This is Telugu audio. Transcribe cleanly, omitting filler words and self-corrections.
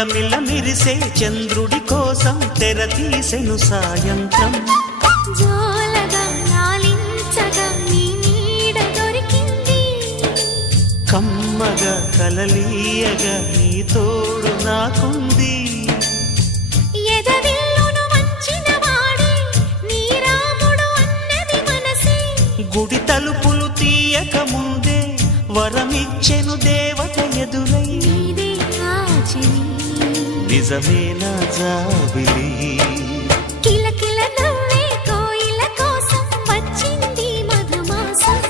మిలమిల మిరిసే చంద్రుడి కోసం తెర తీసెను సాయంత్రం. జోలగా లాలించగా నీ నీడ దొరికింది, కమ్మగా కలలీయగా నీ తోడు నాకుంది. ఎదవిల్లును వంచిన వాడే నీ రాముడు అన్నది మనసే, గుడి తలుపులు తీయక ముందే వరమిచ్చెను దేవత ఎదురై. నీదే ఆచని నిజమేనా జాబిలి, కిలకిల నవ్వే కోయిల కోసం వచ్చింది మధుమాసం.